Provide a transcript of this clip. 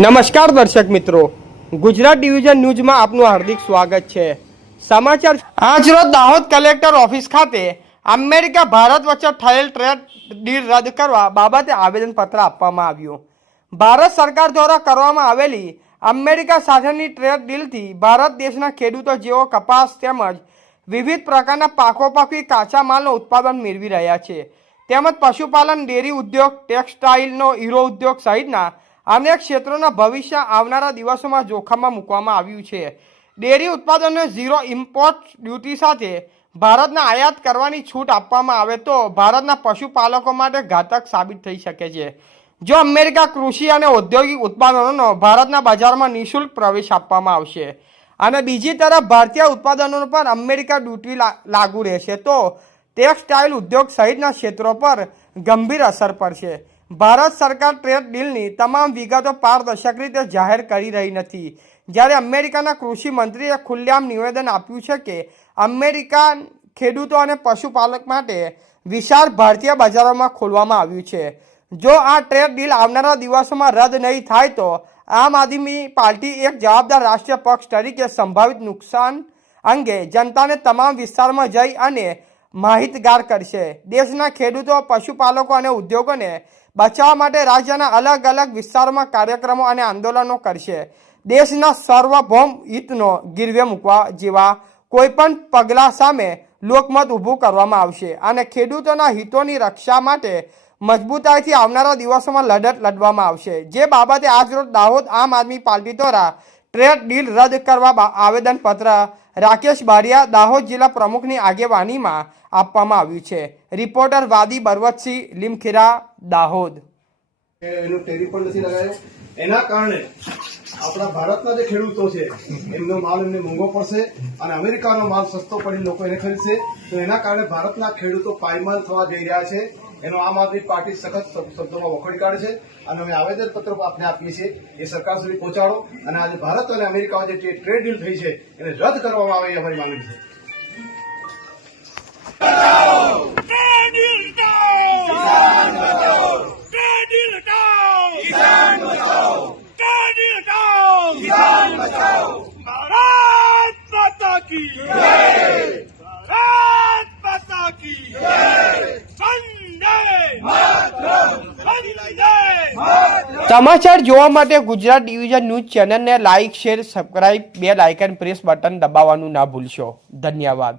નમસ્કાર દર્શક મિત્રો, ગુજરાત ડિવિઝન ન્યૂઝમાં આપનું હાર્દિક સ્વાગત છે। સમાચાર આજરોજ દાહોદ કલેક્ટર ઓફિસ ખાતે અમેરિકા ભારત વચ્ચે થયેલ ટ્રેડ ડીલ રદ કરવા બાબતે આવેદનપત્ર આપવામાં આવ્યું। ભારત સરકાર દ્વારા કરવામાં આવેલી અમેરિકા સાથેની ટ્રેડ ડીલથી ભારત દેશના ખેડૂતો જેઓ કપાસ તેમજ વિવિધ પ્રકારના પાકો પાકી કાચા માલનું ઉત્પાદન મેળવી રહ્યા છે, તેમજ પશુપાલન, ડેરી ઉદ્યોગ, ટેક્સટાઇલનો હીરો ઉદ્યોગ સહિતના અનેક ક્ષેત્રોના ભવિષ્ય આવનારા દિવસોમાં જોખમમાં મૂકવામાં આવ્યું છે। ડેરી ઉત્પાદનને ઝીરો ઇમ્પોર્ટ ડ્યુટી સાથે ભારતને આયાત કરવાની છૂટ આપવામાં આવે તો ભારતના પશુપાલકો માટે ઘાતક સાબિત થઈ શકે છે। જો અમેરિકા કૃષિ અને ઔદ્યોગિક ઉત્પાદનોનો ભારતના બજારમાં નિઃશુલ્ક પ્રવેશ આપવામાં આવશે અને બીજી તરફ ભારતીય ઉત્પાદનો પર અમેરિકા ડ્યુટી લાગુ રહેશે તો ટેક્સટાઇલ ઉદ્યોગ સહિતના ક્ષેત્રો પર ગંભીર અસર પડશે। ભારત સરકાર ટ્રેડ ડીલની તમામ વિગતો પારદર્શક રીતે જાહેર કરી રહી નથી, જ્યારે અમેરિકાના કૃષિ મંત્રીએ ખુલ્લેઆમ નિવેદન આપ્યું છે કે અમેરિકા ખેડૂતો અને પશુપાલક માટે વિશાળ ભારતીય બજારોમાં ખોલવામાં આવ્યું છે। જો આ ટ્રેડ ડીલ આવનારા દિવસોમાં રદ નહીં થાય તો આમ આદમી પાર્ટી એક જવાબદાર રાષ્ટ્રીય પક્ષ તરીકે સંભવિત નુકસાન અંગે જનતાને તમામ વિસ્તારમાં જઈ અને માહિતગાર કરશે। દેશના ખેડૂતો, પશુપાલકો અને ઉદ્યોગોને બચાવવા માટે રાજ્યના અલગ અલગ વિસ્તારોમાં કાર્યક્રમો અને આંદોલનો કરશે। દેશના સાર્વભૌમ હિતનો ગીરવે મૂકવા જેવા કોઈપણ પગલાં સામે લોકમત ઊભું કરવામાં આવશે અને ખેડૂતોના હિતોની રક્ષા માટે મજબૂતાઈથી આવનારા દિવસોમાં લડત લડવામાં આવશે। જે બાબતે આજરોજ દાહોદ આમ આદમી પાર્ટી દ્વારા ટ્રેડ ડીલ રદ કરવા આવેદનપત્ર રાકેશ બારિયા, દાહોદ જિલ્લા પ્રમુખની આગેવાનીમાં આપવામાં આવ્યું છે। રિપોર્ટર વાદી બરવતસિંહ, લીમખેરા, દાહોદ। એનું ટેરિફ પણ નથી લગાવ્યો, એના કારણે આપણા ભારતના જે ખેડૂતો છે એમનો માલ એમને મોંઘો પડશે અને અમેરિકાનો માલ સસ્તો પડીને લોકો એને ખરીદશે, તો એના કારણે ભારતના ખેડૂતો પાયમાલ થવા જઈ રહ્યા છે। એનો આમ આદમી પાર્ટી સખત શબ્દોમાં વખોડી કાઢે છે અને અમે આવેદનપત્ર આપને આપીએ છીએ એ સરકાર સુધી પહોંચાડો અને આજે ભારત અને અમેરિકા વચ્ચે જે ટ્રેડ ડીલ થઈ છે એને રદ કરવામાં આવે એ અમારી માંગણી છે। સમાચાર જોવા માટે ગુજરાત ડિવિઝન ન્યૂઝ ચેનલને like, share, subscribe, bell icon press button દબાવવાનું ના ભૂલશો। ધન્યવાદ।